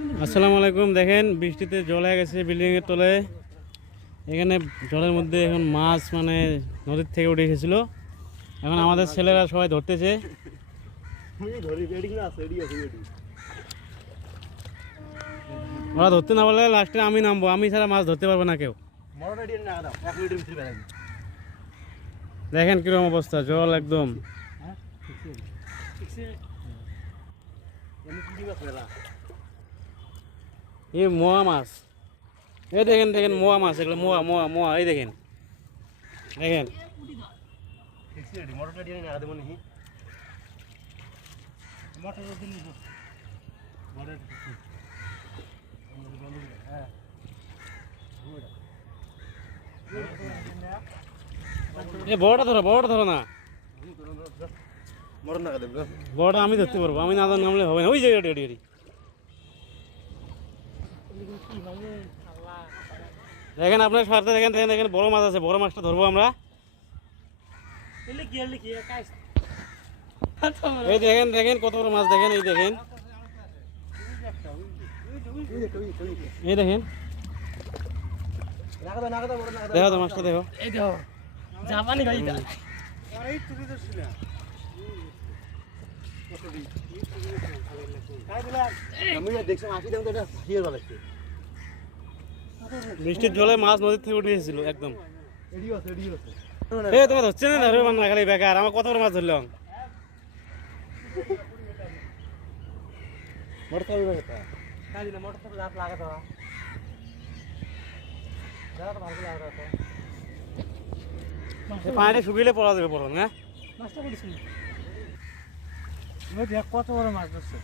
আসসালামু আলাইকুম। দেখেন বৃষ্টিতে জল হয়ে গেছে বিল্ডিং এর তলে। এখানে জলের মধ্যে এখন মাছ মানে নদীর থেকে উঠে এসেছিল। এখন আমাদের ছেলেরা সবাই ধরতেছে। ওরা ধরতে না বলে লাস্টে আমি নামবো, আমি ছাড়া মাছ ধরতে পারবো না কেউ। দেখেন কিরকম অবস্থা, জল একদম। এই মোয়া মাছ, এই দেখেন দেখেন মোয়া মাছ, এগুলো মোয়া মোয়া মোয়া, এই দেখেন দেখেন। এ বড়টা ধরো, বড়টা ধরো না, বড়টা আমি ধরতে পারবো, আমি না নামলে হবে না। ওই জায়গাটি এটি দেখেন আপনার স্বার্থে, দেখেন দেখেন দেখেন বড় মাছ আছে, বড় মাছটা ধরবো আমরা। এই দেখেন দেখেন কত বড় মাছ, দেখেন এই দেখেন, এই দেখেন, দেখো তো মাছটা, দেখো এই দেখো জাপানি গাইটা। বৃষ্টির জলে মাছ নদীর থেকে উঠে এসেছিল একদম। এই তোমার হচ্ছে না ধরবে বাংলা খালি বেকার, আমার কত বড় মাছ ধরলাম। পানিটা শুকিয়ে পড়া যাবে পড়ন। হ্যাঁ কত বড় মাছ ধরছে।